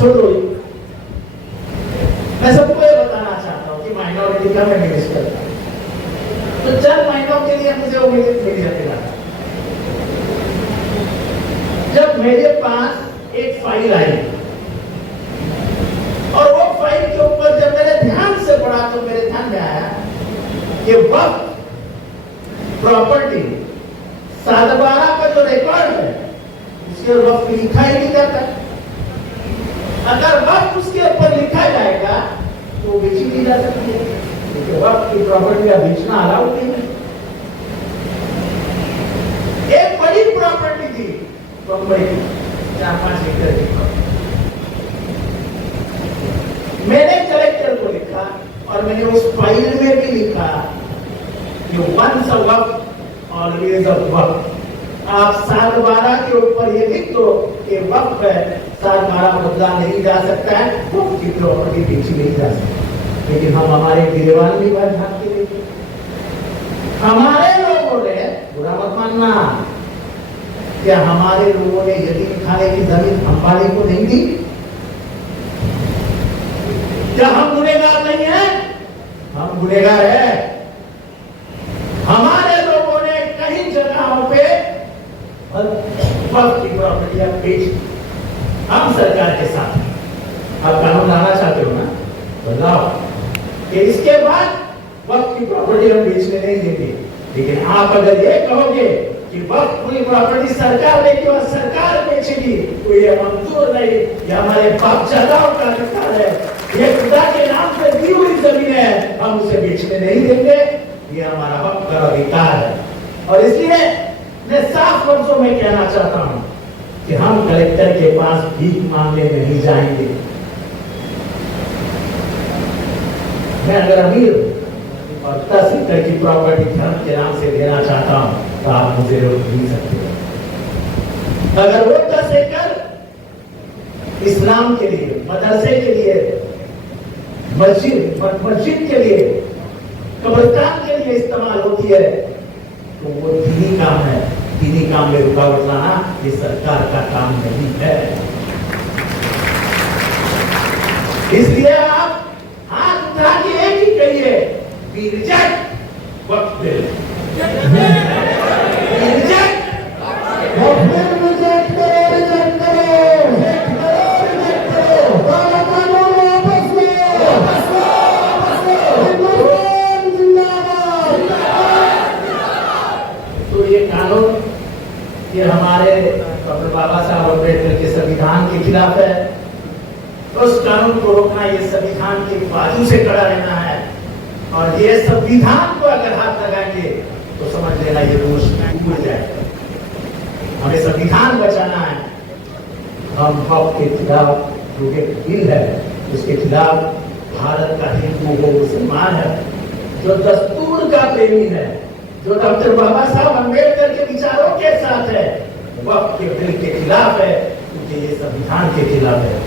छोड़ो, मैं सबको ये बताना चाहता हूँ कि माइनॉरिटी का मैं मिनिस्टर था, तो चंद महीनों के लिए मुझे वो मीडिया मिला। जब मेरे पास एक फाइल आई और वो फाइल के ऊपर जब मैंने ध्यान से पढ़ा तो मेरे ध्यान में आया कि वक्त प्रॉपर्टी 7/12 का जो रिकॉर्ड है उसके वक्त लिखा ही नहीं जाता। अगर वक्त उसके ऊपर लिखा जाएगा तो बेची नहीं जा सकती है, क्योंकि वक्त की प्रॉपर्टी का बेचना अलाउड नहीं है। एक बड़ी प्रॉपर्टी थी बंबई की, 4-5 एकड़ की प्रॉपर्टी। मैंने कलेक्टर को लिखा और मैंने उस फाइल में भी लिखा कि वंस अ वक्त ऑलवेज अ वक्त। आप 7/12 के ऊपर ये लिख दो कि वक्त है, 7/12 बदला नहीं जा सकता है, वक्त की प्रॉपर्टी बेची नहीं जा सकती। लेकिन हम हमारे गिरवान भी बात भागते देते, हमारे लोगों ने, बुरा मत मानना, क्या हमारे लोगों ने यतीम खाने की जमीन अंबानी को नहीं दी? क्या हम गुनहगार नहीं हैं? हम गुनहगार हैं। हमारे लोगों ने कई जगहों पे वक्त की प्रॉपर्टियां बेच, हम सरकार के साथ आप कानून लाना चाहते हो ना, बताओ कि इसके बाद वक्त की प्रॉपर्टी हम बेचने नहीं देंगे। लेकिन आप अगर ये कहोगे कि वक्त पूरी प्रॉपर्टी सरकार लेगी और सरकार बेचेगी, तो ये मंजूर नहीं। ये हमारे बाप दादाओं का अधिकार है, ये खुदा के नाम पे दी हुई जमीन है, हम उसे बेचने नहीं देंगे। ये हमारा हक और अधिकार है। और इसलिए मैं साफ लफ्जों में कहना चाहता हूं कि हम कलेक्टर के पास भीख मांगने नहीं जाएंगे। मैं अगर अमीर और 10 एकड़ की प्रॉपर्टी धर्म के नाम से देना चाहता हूं तो आप मुझे रोक नहीं सकते। अगर वो 10 एकड़ इस्लाम के लिए, मदरसे के लिए, मस्जिद के लिए, कब्रिस्तान के लिए इस्तेमाल होती है तो वो दीनी काम है। दीनी काम में रुकावट लाना ये सरकार का काम नहीं है। इसलिए आप हाथ उठा के एक ही कहिए, वी रिजेक्ट वक्फ बिल। ये हमारे डॉक्टर बाबा साहब अम्बेडकर के संविधान के खिलाफ है, तो उस कानून को रोकना, ये संविधान के बाजू से खड़ा रहना है। और ये संविधान को अगर हाथ लगाएंगे तो समझ लेना ये दोष टूट जाएगा। हमें संविधान बचाना है। हम वक्त के खिलाफ जो बिल है उसके खिलाफ भारत का हिंदू हो, मुसलमान है, जो दस्तूर का प्रेमी है, जो डॉक्टर बाबा साहब अम्बेडकर के विचारों के साथ है, वक्त के बिल के खिलाफ है, क्योंकि ये संविधान के खिलाफ है।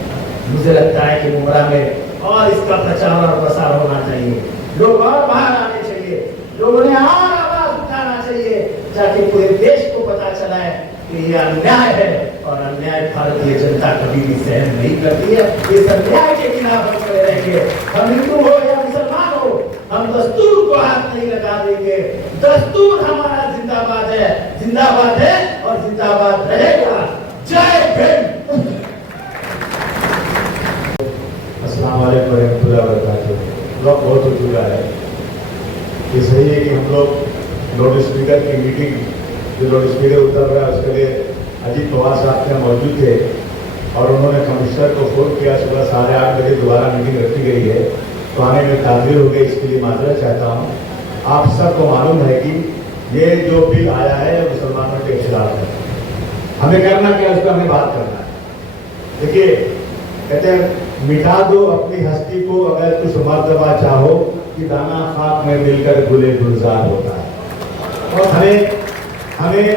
मुझे लगता है कि मुमरा में और इसका प्रचार और प्रसार होना चाहिए, लोग और बाहर आने चाहिए, लोगों ने और आवाज उठाना चाहिए, ताकि पूरे देश को पता चला है कि ये अन्याय है और अन्याय भारतीय जनता कभी भी सहन नहीं करती है। इस अन्याय के खिलाफ हम खड़े रहेंगे। हम हिंदू हो या मुसलमान हो, हम दस्तूर को हाथ नहीं लगा देंगे। दस्तूर हमारा जिंदाबाद है, जिंदाबाद है और जिंदाबाद रहेगा। जय भीम। अस्सलाम वालेकुम रहमतुल्लाहि व बरकातहू। वक्त बहुत हो चुका है, ये सही है कि हम लोग लाउड स्पीकर की मीटिंग, जो लाउड स्पीकर उतर रहा है उसके लिए अजीत पवार साहब यहाँ मौजूद थे और उन्होंने कमिश्नर को फोन किया। सुबह 8:30 बजे दोबारा मीटिंग रखी गई है, तो आने में ताख़ीर हो गई, इसके लिए माजरत चाहता हूँ। आप सबको मालूम है कि ये जो बिल आया है ये मुसलमानों के खिलाफ है। हमें करना क्या, उस पर हमें बात करना है। देखिए, कहते हैं मिटा दो अपनी हस्ती को अगर कुछ मर्तबा चाहो, कि दाना खाक में मिलकर गुले गुलजार होता है। और हमें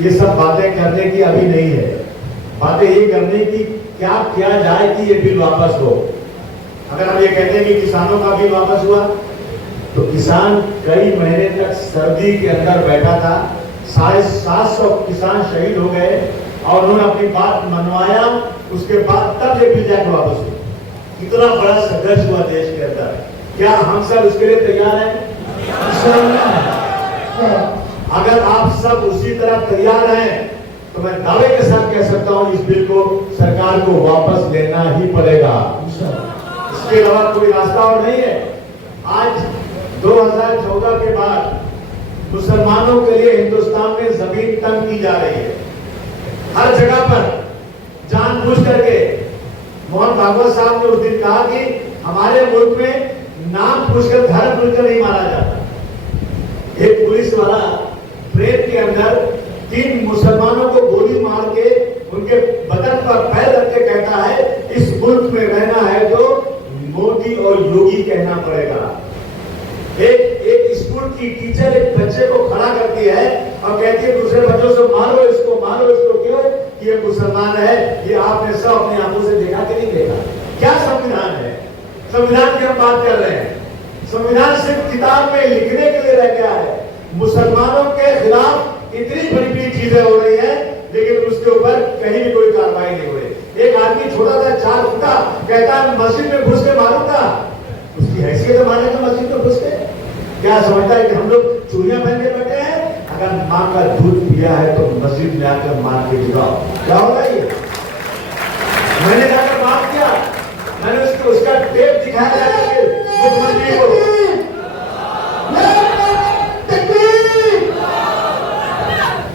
ये सब बातें करने की अभी नहीं है, बातें ये करने की क्या किया जाए कि ये बिल वापस हो। अगर हम ये कहते हैं कि किसानों का बिल वापस हुआ, तो किसान कई महीने तक सर्दी के अंदर बैठा था, 750 किसान शहीद हो गए और उन्होंने अपनी बात मनवाया, उसके बाद तब ये बिल जाके वापस हुआ। इतना बड़ा संघर्ष हुआ देश के अंदर, क्या हम सब उसके लिए तैयार हैं? अगर आप सब उसी तरह तैयार हैं तो मैं दावे के साथ कह सकता हूं इस बिल को सरकार को वापस लेना ही पड़ेगा। इसके अलावा कोई रास्ता और नहीं है। आज 2014 के बाद मुसलमानों के लिए हिंदुस्तान में जमीन तंग की जा रही है। हर जगह पर जानबूझ करके मोहन भागवत साहब ने उस दिन कहा कि हमारे मुल्क में नाम पूछकर धर्म पूछकर नहीं मारा जाता। एक पुलिस वाला ट्रेन के अंदर 3 मुसलमानों को गोली मार के उनके बदन पर पैर रख के कहता है इस मुल्क में रहना है तो मोदी और योगी कहना पड़ेगा। एक स्कूल की टीचर एक बच्चे को खड़ा करती है और कहती है दूसरे बच्चों से मारो इसको क्यों? कि ये मुसलमान है। ये आपने सब अपनी आंखों से देखा कि नहीं देखा? क्या संविधान है? संविधान की हम बात कर रहे हैं। संविधान सिर्फ किताब में लिखने के लिए रह गया है। मुसलमानों के खिलाफ इतनी बड़ी चीजें हो रही है लेकिन उसके ऊपर कहीं भी कोई कार्रवाई नहीं हो रही। एक आदमी छोटा सा 4 फुटा कहता है मस्जिद में घुस के मारूंगा, उसकी हैसियत मारेगा मस्जिद में घुस के? क्या समझता है कि हम लोग चूड़ियां पहन के बैठे हैं? अगर मां का दूध पिया है तो मस्जिद में आकर मार के दिखाओ, क्या होगा ये? मैंने जाकर बात किया, मैंने उसका टेप दिखाया मुख्यमंत्री को।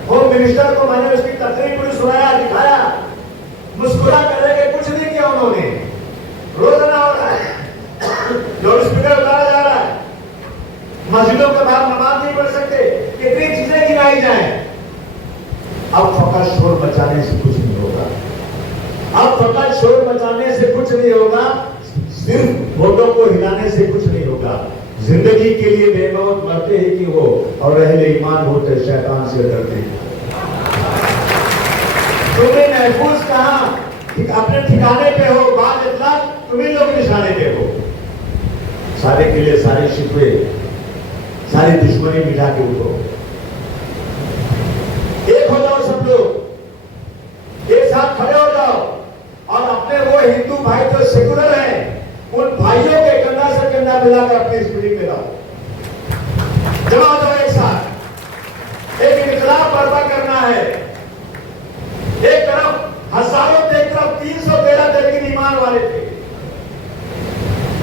होम मिनिस्टर को मैंने उसकी तकरीर पूरी सुनाया, दिखाया, मुस्कुरा कर रहे, कुछ नहीं किया उन्होंने। रोजाना हो रहा है, लाउड स्पीकर उतारा जा रहा है, मस्जिदों के बाहर नमाज नहीं पढ़ सकते, कितनी चीजें गिनाई जाए। अब फकत शोर मचाने से कुछ नहीं होगा, अब फकत शोर मचाने से कुछ नहीं होगा, सिर्फ वोटों को हिलाने से कुछ नहीं होगा। जिंदगी के लिए बेमौत मरते ही कि वो और रहले ईमान होते शैतान से डरते। तुम्हें महफूज कहां? अपने ठिकाने पे हो, बाद इतलाक तुम्हें लोग निशाने पे हो। सारे के लिए सारे शिकवे, सारी दुश्मनी मिटा के उठो, एक हो जाओ, सब लोग एक साथ खड़े हो जाओ और अपने वो हिंदू भाई जो सेकुलर हैं उन भाइयों के कंधा से कंधा मिलाकर अपनी स्पीड में लाओ, जमा हो जाओ एक साथ। एक इनकलाब बर्पा करना है। एक तरफ हजारों थे, एक तरफ 313 दरगिन ईमान वाले थे।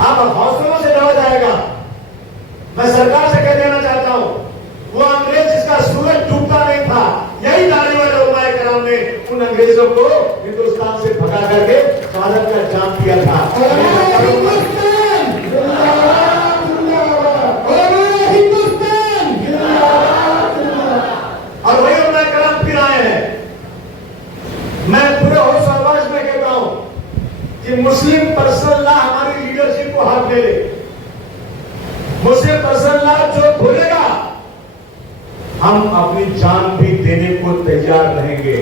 अब हौसलों से डरा जाएगा। मैं सरकार से कह देना चाहता हूं, वो अंग्रेज जिसका सूरज डूबता नहीं था, यही दाढ़ी वाले उलमाए कराम ने उन अंग्रेजों को हिंदुस्तान से भगा करके भारत का जाम किया था। और वही उलमाए कराम फिर आए हैं। मैं पूरे होश आवाज में कहता हूं कि मुस्लिम पर्सनल लॉ हमारी लीडरशिप को हाथ में ले। मुस्लिम पर्सनल लॉ जो खोलेगा हम अपनी जान भी देने को तैयार रहेंगे।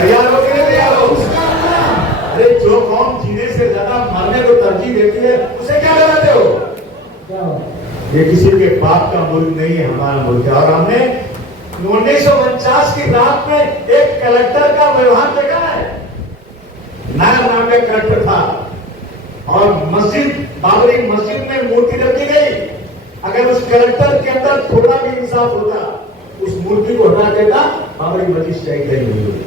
तैयार हो गए? तैयार हो? अरे जो कौम जीने से ज्यादा मरने को तरजीह देती है उसे क्या लगाते हो? ये किसी के बाप का मुल्क नहीं है, हमारा मुल्क है। और हमने 1949 की रात में एक कलेक्टर का व्यवहार देखा है। नायब नाम का कलेक्टर था और मस्जिद, बाबरी मस्जिद में मूर्ति रखी गई। अगर उस कलेक्टर के अंदर थोड़ा भी इंसाफ होता, उस मूर्ति को हटा देता, बाबरी मस्जिद शहीद नहीं हुई होती।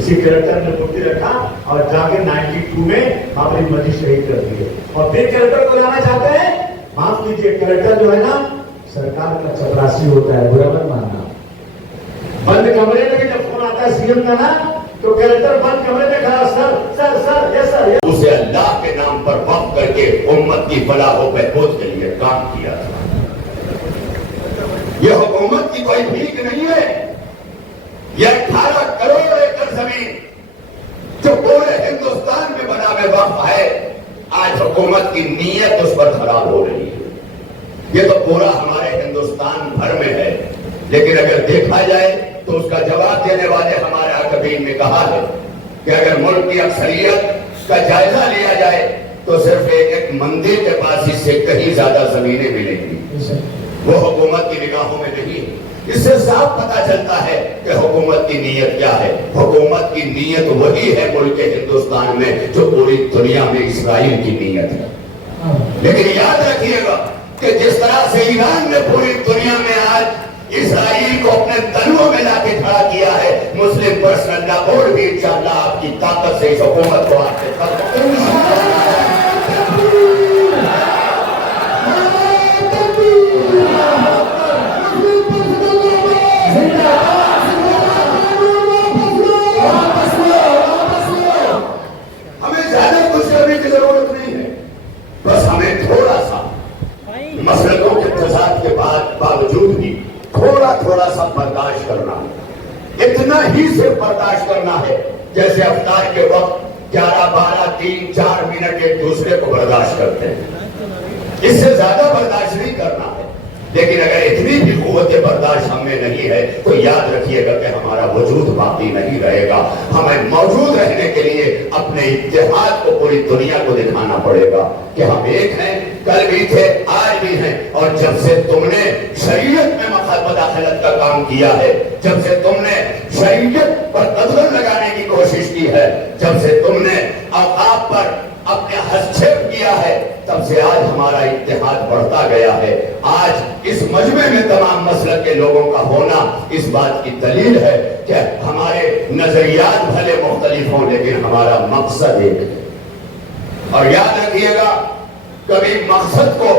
इसी कलेक्टर ने मूर्ति रखा और जाके 92 में बाबरी मस्जिद शहीद कर दिए। और फिर कलेक्टर को लाना चाहते हैं, माफ कीजिए, कलेक्टर जो है ना सरकार का चपरासी होता है, बुरा मत मानना। बंद कमरे में जब फोन आता है सीएम का ना, तो कलेक्टर बंद कमरे में खड़ा, सर सर सर ये सर, उसे अल्लाह के नाम पर वक्फ करके उम्मत की फलाह व बहबूद के लिए काम किया था। यह हुकूमत की कोई भीख नहीं है। यह 18 करोड़ एकड़ जमीन जो पूरे हिंदुस्तान में बना में वक्फ है, आज हुकूमत की नीयत उस पर खराब हो रही है। यह तो पूरा हमारे हिंदुस्तान भर में है, लेकिन अगर देखा जाए तो उसका जवाब देने वाले हमारे आकबीन ने कहा है कि अगर मुल्क की अक्सरियत का जायजा लिया जाए तो सिर्फ एक मंदिर के पास इससे कहीं ज्यादा जमीनें मिलेंगी। वो हुकूमत की निगाहों में नहीं है। इससे साफ पता चलता है कि हुकूमत की नीयत क्या है। हुकूमत की नीयत वही है मुल्क हिंदुस्तान में जो पूरी दुनिया में इस्राइल की नीयत है। लेकिन याद रखिएगा कि जिस तरह से ईरान ने पूरी दुनिया में आज इस्राइल को अपने तलवों में लाके खड़ा किया है, मुस्लिम पर्सनल लॉ बोर्ड भी इंशाअल्लाह आपकी ताकत से इस हुकूमत को आपके हमें ज्यादा कुछ करने की जरूरत नहीं है, बस हमें थोड़ा सा मसलों के तजाद के बावजूद भी थोड़ा थोड़ा सा बर्दाश्त करना है। इतना ही सिर्फ बर्दाश्त करना है जैसे अफ्तार के वक्त 11, 12, 3, 4 मिनट एक दूसरे को बर्दाश्त करते हैं। इससे ज्यादा बर्दाश्त नहीं करना है। लेकिन अगर इतनी भी कुव्वत बर्दाश्त हमें नहीं है तो याद रखिएगा कि हमारा वजूद बाकी नहीं रहेगा। हमें मौजूद रहने के लिए अपने इत्तेहाद को पूरी दुनिया को दिखाना पड़ेगा कि हम एक हैं, कल भी थे, आज भी हैं। और जब से तुमने शरीयत में मदाखलत का काम किया है, जब से तुमने शरीयत पर कदम लगाने की कोशिश की है, जब से तुमने औकात पर अपने हस्तक्षेप किया है, तब से आज हमारा इत्तेहाद बढ़ता गया है। आज इस मजमे में तमाम मसलक के लोगों का होना इस बात की दलील है कि हमारे नजरियात भले मुख्तलिफ हों लेकिन हमारा मकसद एक है। और याद रखिएगा, कभी मकसद को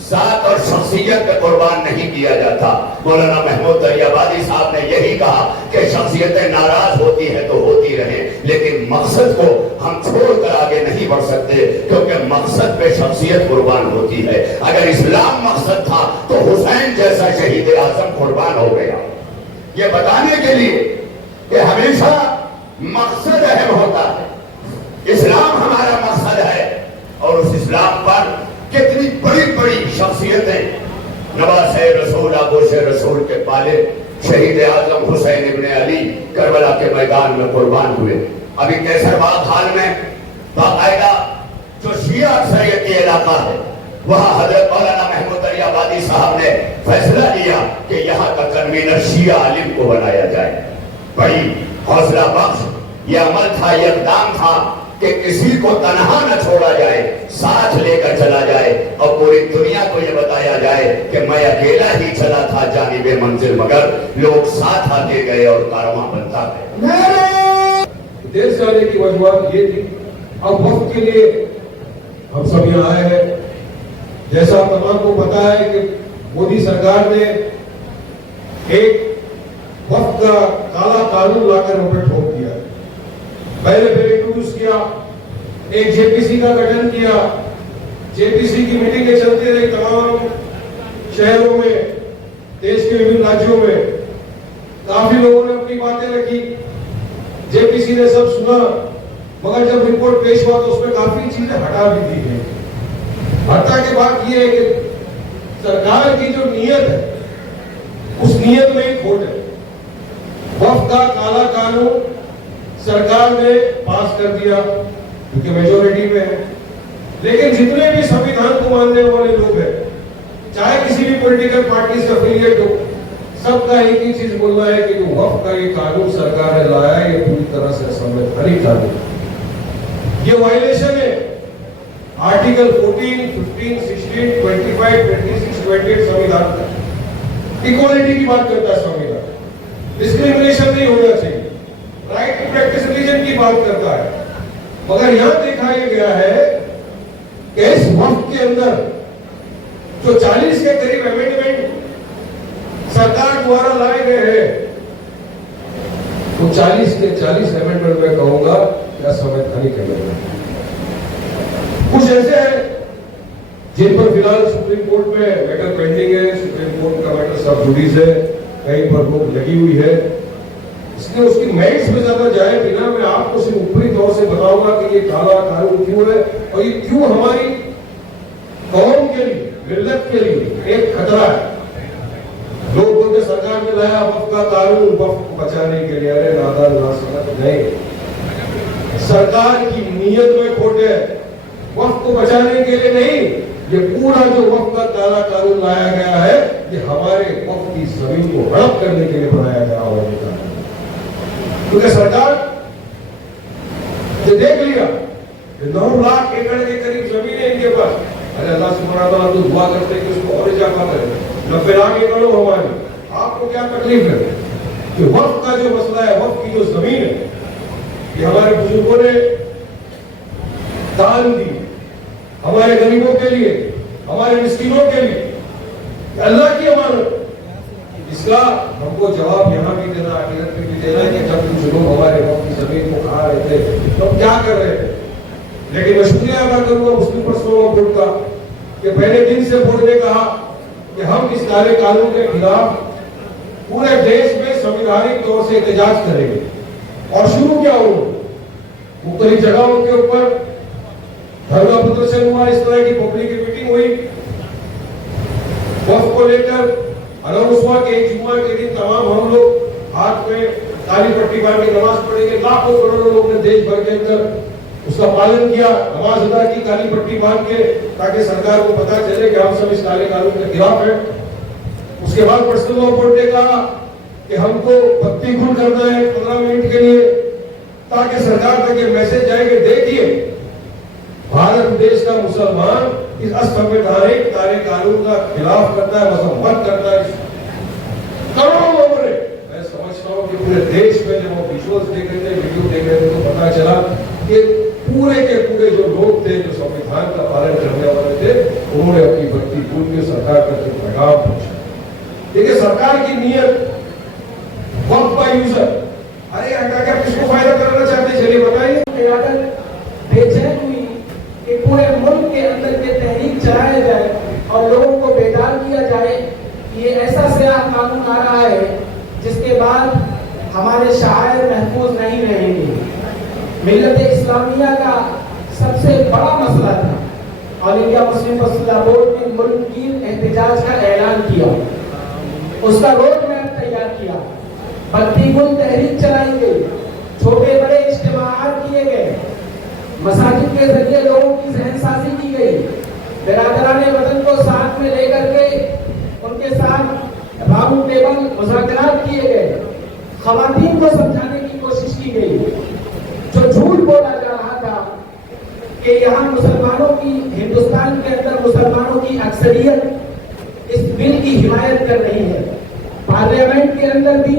जात और शख्सियत पे कुर्बान नहीं किया जाता। मौलाना महमूद दरियाबादी साहब ने यही कहा कि शख्सियतें नाराज होती है तो होती रहे, लेकिन मकसद को हम छोड़कर आगे नहीं बढ़ सकते, क्योंकि मकसद पे शख्सियत कुर्बान होती है। अगर इस्लाम मकसद था तो हुसैन जैसा शहीद आजम कुर्बान हो गया। ये बताने के लिए कि हमेशा मकसद अहम होता है। इस्लाम हमारा मकसद है और उस इस्लाम पर कितनी बड़ी बड़ी शख्सियतें नवासे रसूल, आगोशे रसूल के पाले शहीद आजम हुसैन इब्ने अली करबला के मैदान में कुर्बान हुए। अभी कैसरबाग हाल में बाकायदा जो शिया अक्सरियत इलाका है, वहां हजरत मौलाना महमूद दरियाबादी साहब ने फैसला लिया कि यहाँ का कन्वीनर शिया आलिम को बनाया जाए। बड़ी हौसला बख्श यह अमल था, यह इक़दाम था कि किसी को तनहा न छोड़ा जाए, साथ लेकर चला जाए और पूरी दुनिया को यह बताया जाए कि मैं अकेला ही चला था जानिबे मंजिल, मगर लोग साथ आते गए और कारवां बनता गया। देश जाने की वजूहत ये थी। अब वक्त के लिए हम सब यहाँ आए हैं। जैसा तमाम को पता है कि मोदी सरकार ने एक वक्त का काला कानून लाकर हम पे ठोक दिया। पहले इंट्रोड्यूस किया, एक जेपीसी का गठन किया। जेपीसी की मीटिंगें चलती रही तमाम शहरों में, देश के विभिन्न राज्यों में। काफी लोगों ने अपनी बातें रखी, जेपीसी ने सब सुना, मगर जब रिपोर्ट पेश हुआ तो उसमें काफी चीजें हटा भी दी गई। हटा के बात यह है कि सरकार की जो नीयत है उस नीयत में ही खोट है। वक्त का काला कानून सरकार ने पास कर दिया क्योंकि मेजोरिटी में है, लेकिन जितने भी संविधान को मानने वाले लोग हैं, चाहे किसी भी पॉलिटिकल पार्टी से एफिलिएट हो, सबका एक ही चीज बोलना है कि जो वक्त का ये कानून सरकार ने लाया है ये पूरी तरह से असंवैधानिक कानून, ये वायलेशन है आर्टिकल 14, 15, 16, 25, 26, 28 संविधान का। इक्वालिटी की बात करता है संविधान, डिस्क्रिमिनेशन नहीं होना चाहिए, राइट टू प्रैक्टिस रिलीजन की बात करता है। मगर यहां दिखाया गया है कि इस वक्त के अंदर जो 40 के करीब अमेंडमेंट सरकार द्वारा लाए गए हैं, तो 40 के 40 अमेंडमेंट में कहूंगा क्या संवैधानिक अमेंडमेंट। कुछ ऐसे हैं जिन पर फिलहाल सुप्रीम कोर्ट में मैटर पेंडिंग है, सुप्रीम कोर्ट का मैटर सब जुडिस है, कहीं पर रोक लगी हुई है। इसलिए उसकी मेरिट्स में ज्यादा जाए बिना मैं आपको सिर्फ ऊपरी तौर से बताऊंगा कि ये काला कानून क्यों है और ये क्यों हमारी कौम के लिए, मिल्लत के लिए एक खतरा है। लोग बोलते सरकार ने लाया वक्त का कानून वक्त को बचाने के लिए, अरे नादान ना समझ नहीं, सरकार की नीयत में खोट है, वक्त को बचाने के लिए नहीं, ये पूरा जो वक्त का काला कानून लाया गया है, ये हमारे वक्त की जमीन को हड़प करने के लिए बनाया गया होगा। क्योंकि सरकार ये देख लिया 9 लाख एकड़ के करीब जमीन है इनके पास। अरे अल्लाह सुब्हानहू व तआला तो दुआ करते हैं कि उसको और इजाफा करे, 90 लाख एकड़ हो हमारी। आपको क्या तकलीफ है कि वक्त का जो मसला है, वक्त की जो जमीन है, ये हमारे बुजुर्गों ने दान दी, हमारे गरीबों के लिए, हमारे मिस्किनों के लिए, अल्लाह की अमानत। इसका हमको जवाब यहाँ भी देना, आखिरत में भी देना कि जब कुछ लोग हमारे वक्त की जमीन को खा रहे थे तो हम क्या कर रहे थे। लेकिन मैं शुक्रिया अदा करूंगा मुस्लिम पर्सनल बोर्ड का कि पहले दिन से बोर्ड ने कहा कि हम इस काले कानून के खिलाफ पूरे देश में संवैधानिक तौर से एहतजाज करेंगे। और शुरू क्या हुआ, मुख्तलिफ जगहों के ऊपर धरना प्रदर्शन हुआ, इस तरह की पब्लिक मीटिंग हुई, वक्त को लेकर अनाउंस हुआ कि एक जुम्मा के दिन तमाम हम लोग हाथ में काली पट्टी बांध के नमाज पढ़ेंगे। लाखों करोड़ों लोग ने देश भर के अंदर उसका पालन किया, नमाज अदा की काली पट्टी बांध के, ताकि सरकार को पता चले कि हम सब इस काले कानून के खिलाफ हैं। उसके बाद पर्सनल लॉ बोर्ड ने कहा कि हमको बत्ती गुल करना है 15 मिनट के लिए, ताकि सरकार तक ये मैसेज जाए कि देखिए भारत देश का मुसलमान इस असंवैधानिक काले कानून का खिलाफ करता है, मजम्मत करता है। करोड़ों लोगों ने, मैं समझता हूँ कि पूरे देश में जब वो विजुअल्स देख रहे थे, वीडियो देख रहे थे, तो पता चला कि पूरे के पूरे जो लोग थे, जो संविधान का पालन करने वाले थे, उन्होंने अपनी बत्ती गुल के सरकार तक पैगाम पहुंचा। देखिए सरकार की नीयत वक्त का यूजर, अरे क्या किसको फायदा कराना चाहते, चलिए बताइए। बेचैन हुई कि पूरे मुल्क के अंदर के तहरीक चलाया जाए और लोगों को बेदार किया जाए। ये ऐसा स्याह कानून आ रहा है जिसके बाद हमारे शायर महफूज नहीं रहेंगे। मिल्लत इस्लामिया का सबसे बड़ा मसला था। All India Muslim personal board ने मुल्क की एहतजाज का ऐलान किया, उसका रोड मैप तैयार किया, बत्ती गुल तहरीक चलाई गई, छोटे बड़े इज्तिमाआत किए गए, मसाजिद के जरिए लोगों की जहनसाजी की गई, बिरादराने वतन को साथ में लेकर के उनके साथ राउंड टेबल मुज़ाकरात किए गए, खवातीन को समझाने की कोशिश की गई। जो झूठ बोला जा रहा था कि यहाँ मुसलमानों की, हिंदुस्तान के अंदर मुसलमानों की अक्सरियत इस बिल की हिमायत कर रही है। पार्लियामेंट के अंदर भी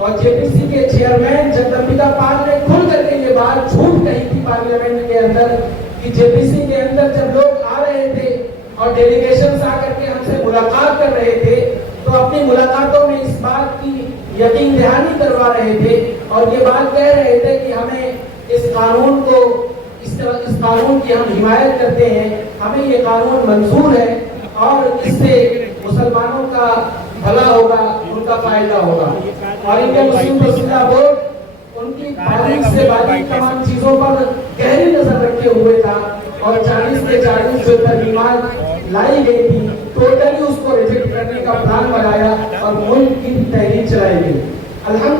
और जेपीसी के चेयरमैन जगदम्बिका पाल ने खुल करके ये बात झूठ कही थी पार्लियामेंट के अंदर कि जेपीसी के अंदर जब लोग आ रहे थे और डेलीगेशन आकर के हमसे मुलाकात कर रहे थे, तो अपनी मुलाकातों में इस बात की यकीन दहानी करवा रहे थे और ये बात कह रहे थे कि हमें इस कानून को, इस कानून की हम हिमायत करते हैं, हमें ये कानून मंजूर है और इससे मुसलमानों का भला होगा, उनका फायदा होगा। और इंडिया मुस्लिम पर्सनल बोर्ड उनकी बारीक से बारीक तमाम चीजों पर गहरी नजर रखे हुए था और 40 के 40 जो तरमीमात लाई गई थी, टोटली उसको रिजेक्ट करने का प्लान बनाया और मुल्क की तहरीक चलाई गई। अल्हम्दुलिल्लाह।